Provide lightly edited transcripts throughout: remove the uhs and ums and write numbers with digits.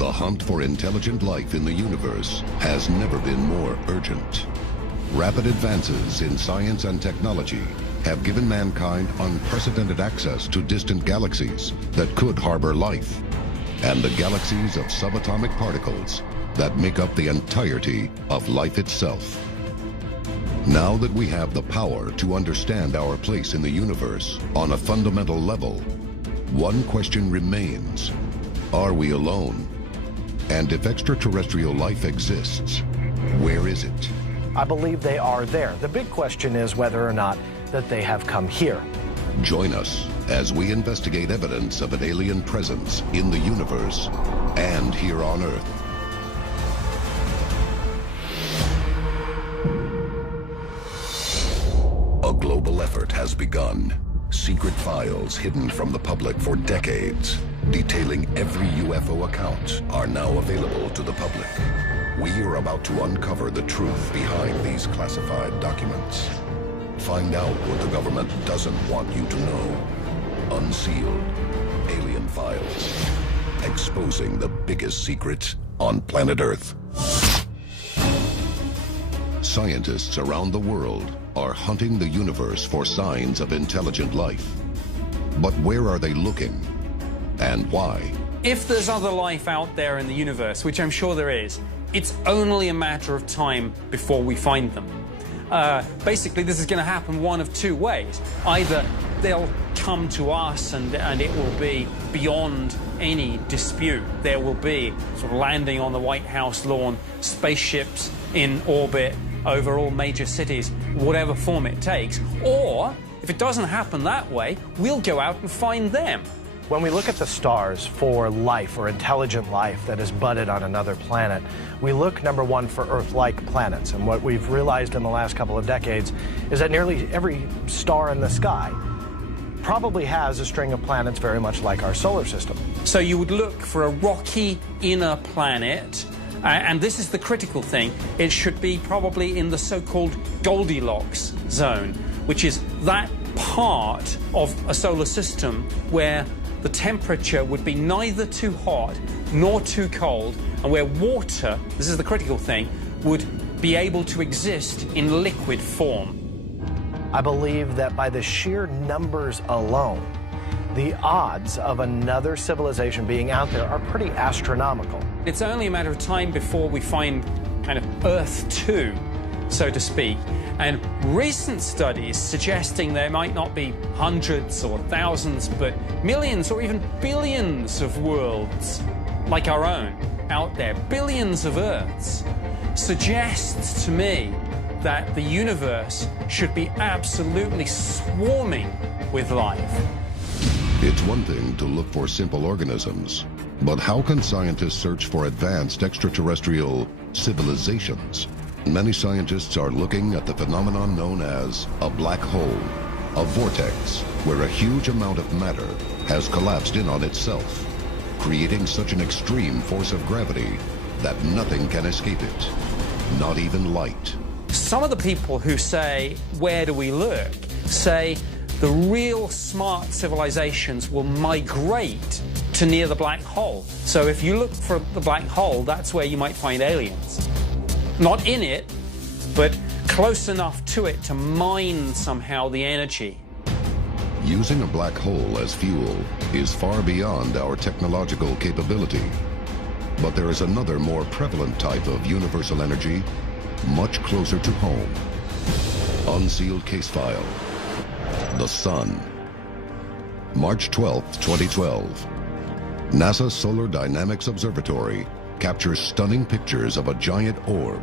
The hunt for intelligent life in the universe has never been more urgent. Rapid advances in science and technology have given mankind unprecedented access to distant galaxies that could harbor life, and the galaxies of subatomic particles that make up the entirety of life itself. Now that we have the power to understand our place in the universe on a fundamental level, one question remains: are we alone? And if extraterrestrial life exists, where is it? I believe they are there. The big question is whether or not that they have come here. Join us as we investigate evidence of an alien presence in the universe and here on Earth. A global effort has begun. Secret files hidden from the public for decades, detailing every UFO account, are now available to the public. We are about to uncover the truth behind these classified documents. Find out what the government doesn't want you to know. Unsealed. Alien Files. Exposing the biggest secret on planet Earth. Scientists around the world are hunting the universe for signs of intelligent life. But where are they looking? And why? If there's other life out there in the universe, which I'm sure there is, it's only a matter of time before we find them. Basically, this is going to happen one of two ways. Either they'll come to us and it will be beyond any dispute. There will be sort of landing on the White House lawn, spaceships in orbit over all major cities, whatever form it takes. Or, if it doesn't happen that way, we'll go out and find them. When we look at the stars for life or intelligent life that is budded on another planet, we look, number one, for Earth-like planets. And what we've realized in the last couple of decades is that nearly every star in the sky probably has a string of planets very much like our solar system. So you would look for a rocky inner planet, and this is the critical thing. It should be probably in the so-called Goldilocks zone, which is that part of a solar system where the temperature would be neither too hot nor too cold, and where water, this is the critical thing, would be able to exist in liquid form. I believe that by the sheer numbers alone, the odds of another civilization being out there are pretty astronomical. It's only a matter of time before we find kind of Earth 2, so to speak. And recent studies suggesting there might not be hundreds or thousands, but millions or even billions of worlds like our own out there, billions of Earths, suggests to me that the universe should be absolutely swarming with life. It's one thing to look for simple organisms, but how can scientists search for advanced extraterrestrial civilizations? Many scientists are looking at the phenomenon known as a black hole, a vortex where a huge amount of matter has collapsed in on itself, creating such an extreme force of gravity that nothing can escape it, not even light. Some of the people who say, where do we look, say the real smart civilizations will migrate to near the black hole. So if you look for the black hole, that's where you might find aliens. Not in it, but close enough to it to mine somehow the energy. Using a black hole as fuel is far beyond our technological capability. But there is another more prevalent type of universal energy, much closer to home. Unsealed case file. The Sun. March 12, 2012. NASA's Solar Dynamics Observatory captures stunning pictures of a giant orb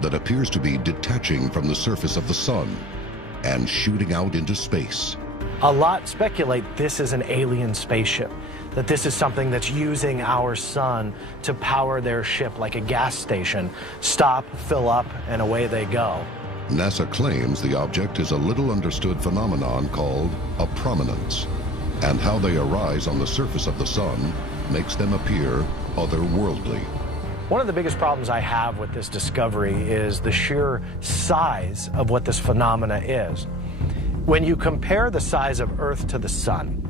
that appears to be detaching from the surface of the Sun and shooting out into space. A lot speculate this is an alien spaceship, that this is something that's using our sun to power their ship like a gas station. Stop, fill up, and away they go. NASA claims the object is a little understood phenomenon called a prominence, and how they arise on the surface of the Sun makes them appear otherworldly. One of the biggest problems I have with this discovery is the sheer size of what this phenomena is. When you compare the size of Earth to the Sun,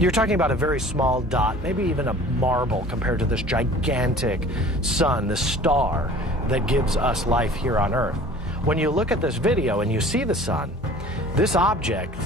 You're talking about a very small dot, maybe even a marble compared to this gigantic sun, this star that gives us life here on Earth. When you look at this video and you see the sun, this object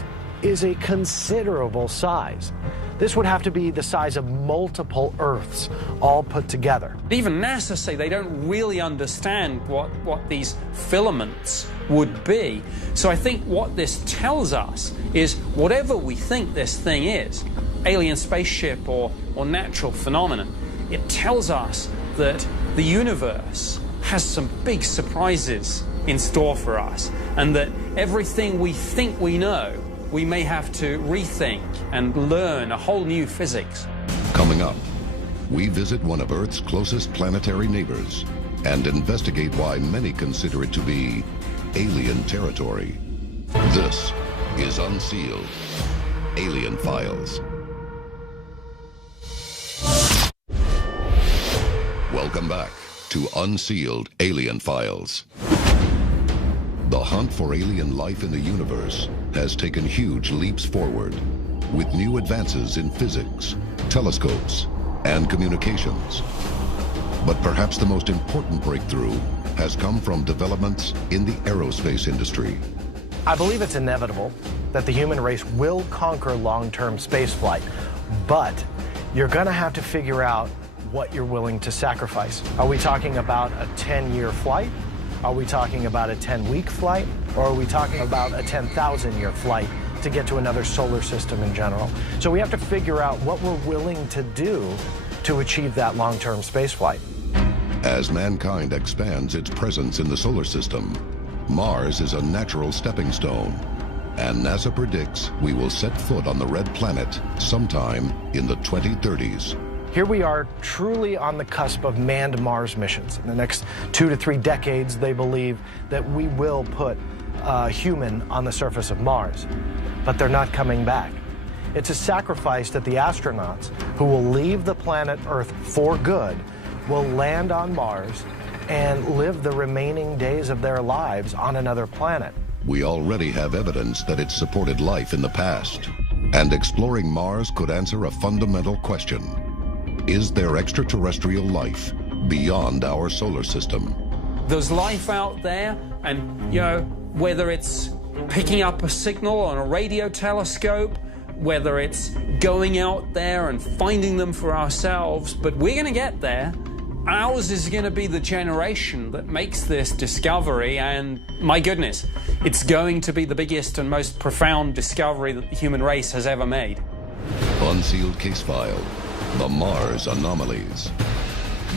is a considerable size. This would have to be the size of multiple Earths all put together. Even NASA say they don't really understand what these filaments would be. So I think what this tells us is whatever we think this thing is, alien spaceship or natural phenomenon, it tells us that the universe has some big surprises in store for us, and that everything we think we know, we may have to rethink and learn a whole new physics. Coming up, we visit one of Earth's closest planetary neighbors and investigate why many consider it to be alien territory. This is Unsealed, Alien Files. Welcome back to Unsealed Alien Files. The hunt for alien life in the universe has taken huge leaps forward with new advances in physics, telescopes, and communications. But perhaps the most important breakthrough has come from developments in the aerospace industry. I believe it's inevitable that the human race will conquer long-term spaceflight, but you're going to have to figure out what you're willing to sacrifice. Are we talking about a 10-year flight? Are we talking about a 10-week flight? Or are we talking about a 10,000-year flight to get to another solar system in general? So we have to figure out what we're willing to do to achieve that long-term space flight. As mankind expands its presence in the solar system, Mars is a natural stepping stone, and NASA predicts we will set foot on the red planet sometime in the 2030s. Here we are, truly on the cusp of manned Mars missions. In the next 2 to 3 decades, they believe that we will put a human on the surface of Mars, but they're not coming back. It's a sacrifice that the astronauts who will leave the planet Earth for good will land on Mars and live the remaining days of their lives on another planet. We already have evidence that it supported life in the past, and exploring Mars could answer a fundamental question. Is there extraterrestrial life beyond our solar system? There's life out there, and, you know, whether it's picking up a signal on a radio telescope, whether it's going out there and finding them for ourselves, but we're going to get there. Ours is going to be the generation that makes this discovery, and my goodness, it's going to be the biggest and most profound discovery that the human race has ever made. Unsealed case file. The Mars Anomalies.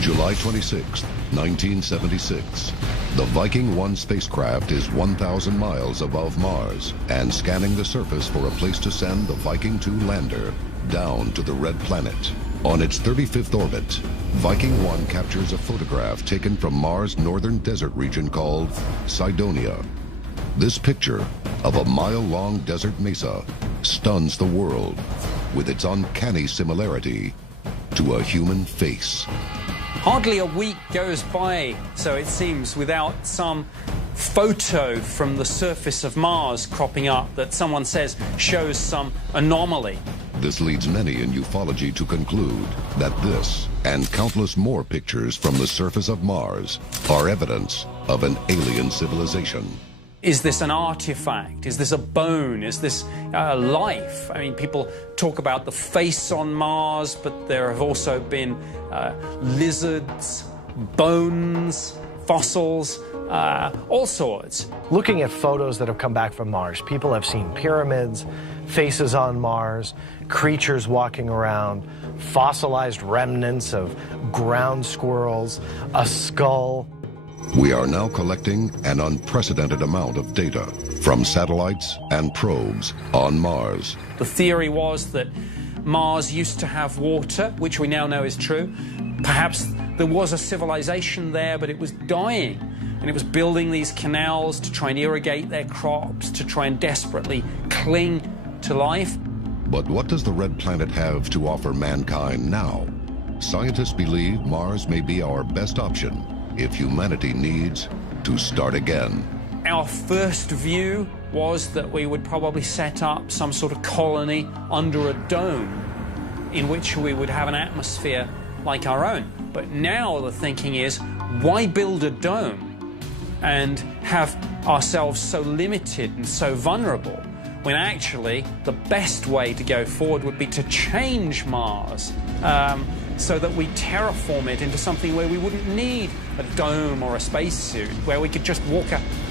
July 26, 1976. The Viking 1 spacecraft is 1,000 miles above Mars and scanning the surface for a place to send the Viking 2 lander down to the Red Planet. On its 35th orbit, Viking 1 captures a photograph taken from Mars' northern desert region called Cydonia. This picture of a mile-long desert mesa stuns the world with its uncanny similarity to a human face. Hardly a week goes by, so it seems, without some photo from the surface of Mars cropping up that someone says shows some anomaly. This leads many in ufology to conclude that this and countless more pictures from the surface of Mars are evidence of an alien civilization. Is this an artifact? Is this a bone? Is this life? I mean, people talk about the face on Mars, but there have also been lizards, bones, fossils, all sorts. Looking at photos that have come back from Mars, people have seen pyramids, faces on Mars, creatures walking around, fossilized remnants of ground squirrels, a skull. We are now collecting an unprecedented amount of data from satellites and probes on Mars. The theory was that Mars used to have water, which we now know is true. Perhaps there was a civilization there, but it was dying. And it was building these canals to try and irrigate their crops, to try and desperately cling to life. But what does the Red Planet have to offer mankind now? Scientists believe Mars may be our best option if humanity needs to start again. Our first view was that we would probably set up some sort of colony under a dome. in which we would have an atmosphere like our own. But now the thinking is, why build a dome and have ourselves so limited and so vulnerable, when actually the best way to go forward would be to change Mars so that we terraform it into something where we wouldn't need a dome or a spacesuit, where we could just walk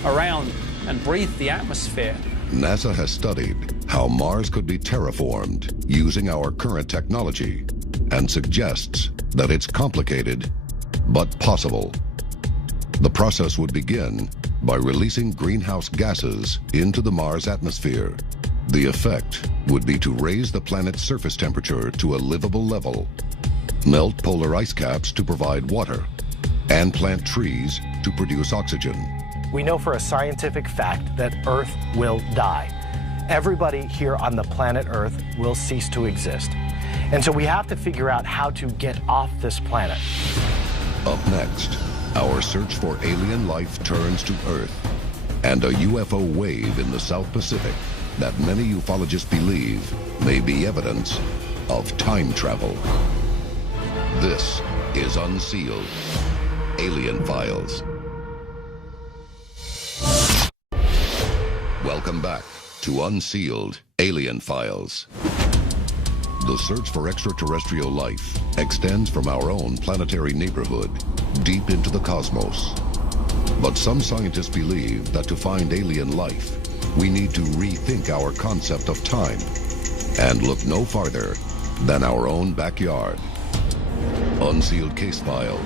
around and breathe the atmosphere. NASA has studied how Mars could be terraformed using our current technology and suggests that it's complicated but possible. The process would begin by releasing greenhouse gases into the Mars atmosphere. The effect would be to raise the planet's surface temperature to a livable level, melt polar ice caps to provide water, and plant trees to produce oxygen. We know for a scientific fact that Earth will die. Everybody here on the planet Earth will cease to exist. And so we have to figure out how to get off this planet. Up next, our search for alien life turns to Earth, and a UFO wave in the South Pacific that many ufologists believe may be evidence of time travel. This is Unsealed, Alien Files. Welcome back to Unsealed, Alien Files. The search for extraterrestrial life extends from our own planetary neighborhood deep into the cosmos. But some scientists believe that to find alien life, we need to rethink our concept of time and look no farther than our own backyard. Unsealed Case File,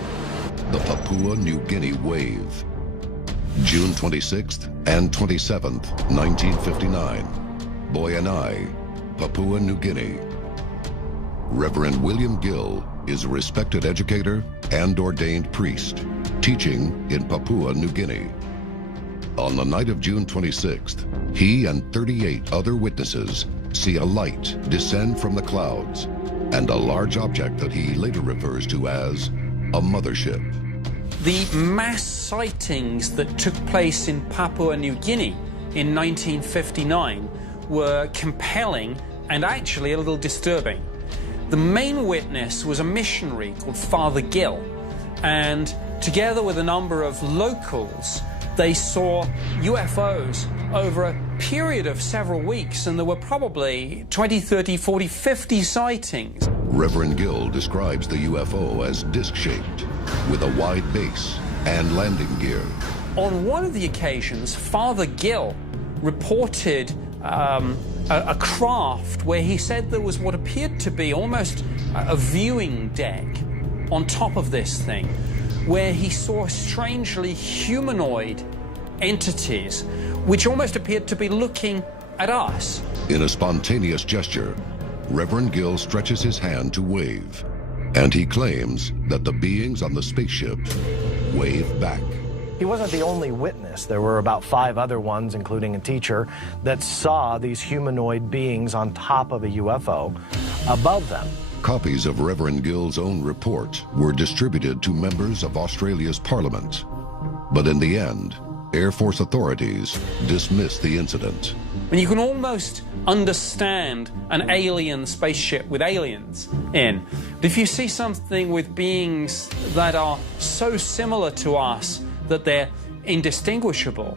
the Papua New Guinea Wave. June 26th and 27th, 1959. Boyanai, Papua New Guinea. Reverend William Gill is a respected educator and ordained priest, teaching in Papua New Guinea. On the night of June 26th, he and 38 other witnesses see a light descend from the clouds and a large object that he later refers to as a mothership. The mass sightings that took place in Papua New Guinea in 1959 were compelling and actually a little disturbing. The main witness was a missionary called Father Gill, and together with a number of locals, they saw UFOs over a period of several weeks, and there were probably 20, 30, 40, 50 sightings. Reverend Gill describes the UFO as disc-shaped, with a wide base and landing gear. On one of the occasions, Father Gill reported a craft where he said there was what appeared to be almost a viewing deck on top of this thing, where he saw strangely humanoid entities which almost appeared to be looking at us. In a spontaneous gesture, Reverend Gill stretches his hand to wave, and he claims that the beings on the spaceship wave back. He wasn't the only witness. There were about 5 other ones, including a teacher, that saw these humanoid beings on top of a UFO above them. Copies of Reverend Gill's own report were distributed to members of Australia's parliament. But in the end, Air Force authorities dismissed the incident. And you can almost understand an alien spaceship with aliens in. But if you see something with beings that are so similar to us that they're indistinguishable,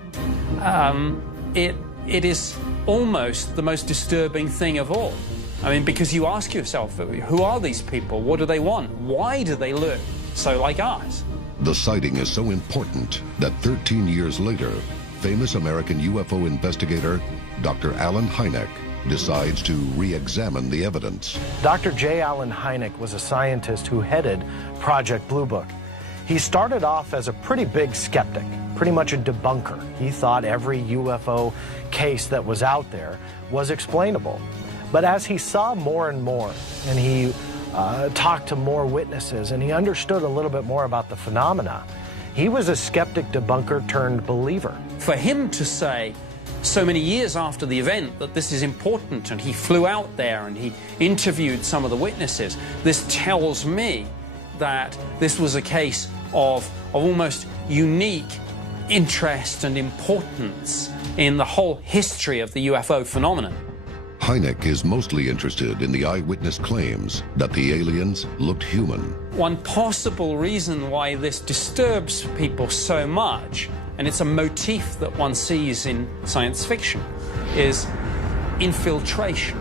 it is almost the most disturbing thing of all. I mean, because you ask yourself, who are these people? What do they want? Why do they look so like us? The sighting is so important that 13 years later, famous American UFO investigator Dr. Allen Hynek decides to re-examine the evidence. Dr. J. Allen Hynek was a scientist who headed Project Blue Book. He started off as a pretty big skeptic, pretty much a debunker. He thought every UFO case that was out there was explainable. But as he saw more and more, and he talked to more witnesses, and he understood a little bit more about the phenomena, he was a skeptic debunker turned believer. For him to say so many years after the event that this is important, and he flew out there and he interviewed some of the witnesses, this tells me that this was a case of almost unique interest and importance in the whole history of the UFO phenomenon. Hynek is mostly interested in the eyewitness claims that the aliens looked human. One possible reason why this disturbs people so much, and it's a motif that one sees in science fiction, is infiltration.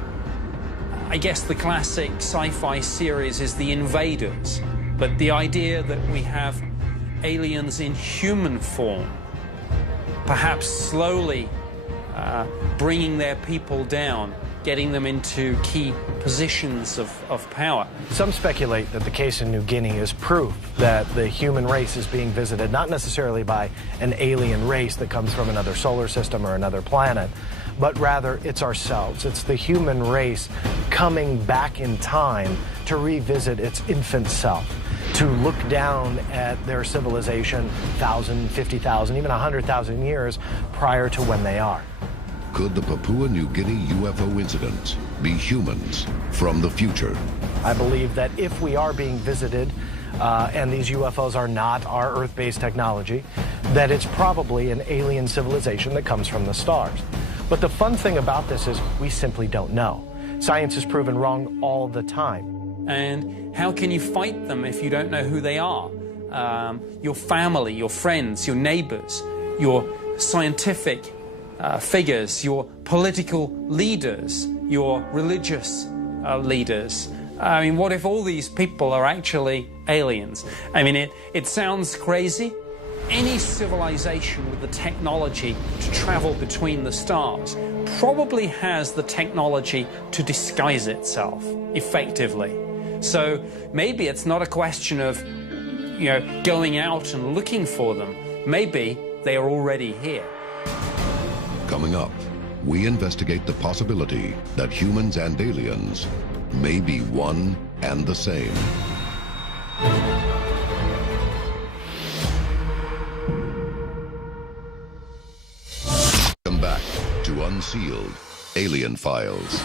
I guess the classic sci-fi series is The Invaders, but the idea that we have aliens in human form, perhaps slowly bringing their people down, getting them into key positions of power. Some speculate that the case in New Guinea is proof that the human race is being visited not necessarily by an alien race that comes from another solar system or another planet, but rather it's ourselves. It's the human race coming back in time to revisit its infant self, to look down at their civilization 1,000, 50,000, even 100,000 years prior to when they are. Could the Papua New Guinea UFO incident be humans from the future? I believe that if we are being visited and these UFOs are not our Earth-based technology, that it's probably an alien civilization that comes from the stars. But the fun thing about this is we simply don't know. Science is proven wrong all the time. And how can you fight them if you don't know who they are? Your family, your friends, your neighbors, your scientific figures, your political leaders, your religious leaders. I mean, what if all these people are actually aliens? I mean, it sounds crazy. Any civilization with the technology to travel between the stars probably has the technology to disguise itself effectively. So maybe it's not a question of, going out and looking for them. Maybe they are already here. Coming up, we investigate the possibility that humans and aliens may be one and the same. Come back to Unsealed, Alien Files.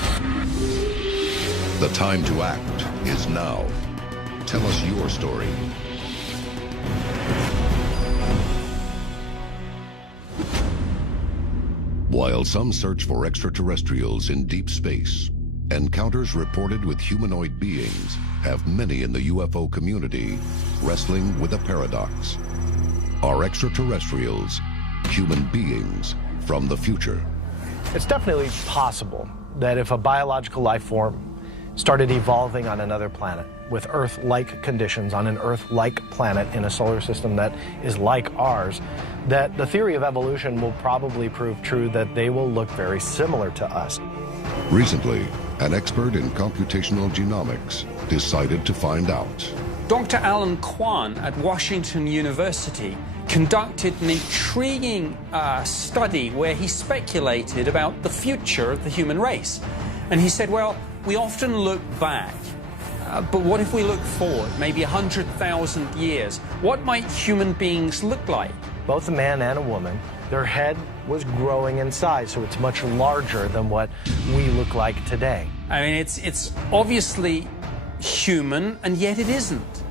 The time to act is now. Tell us your story. While some search for extraterrestrials in deep space, encounters reported with humanoid beings have many in the UFO community wrestling with a paradox. Are extraterrestrials human beings from the future? It's definitely possible that if a biological life form started evolving on another planet with Earth-like conditions on an Earth-like planet in a solar system that is like ours, that the theory of evolution will probably prove true, that they will look very similar to us. Recently, an expert in computational genomics decided to find out. Dr. Alan Kwan at Washington University conducted an intriguing study where he speculated about the future of the human race. And he said, well, we often look back, but what if we look forward, maybe 100,000 years? What might human beings look like? Both a man and a woman, their head was growing in size, so it's much larger than what we look like today. I mean, it's obviously human, and yet it isn't.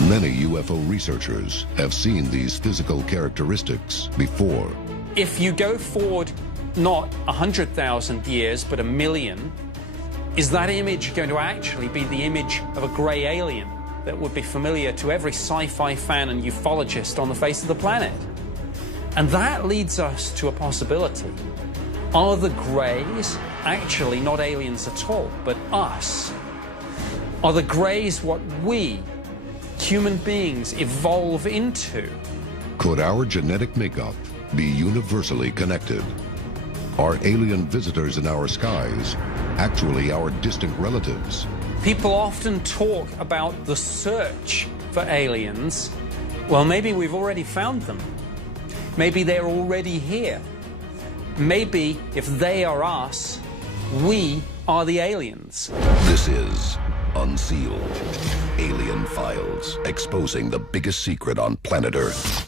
Many UFO researchers have seen these physical characteristics before. If you go forward not 100,000 years, but 1,000,000, is that image going to actually be the image of a grey alien that would be familiar to every sci-fi fan and ufologist on the face of the planet? And that leads us to a possibility. Are the greys actually not aliens at all, but us? Are the greys what we, human beings, evolve into? Could our genetic makeup be universally connected? Are alien visitors in our skies actually our distant relatives? People often talk about the search for aliens. Well, maybe we've already found them. Maybe they're already here. Maybe if they are us, we are the aliens. This is Unsealed, Alien Files, exposing the biggest secret on planet Earth.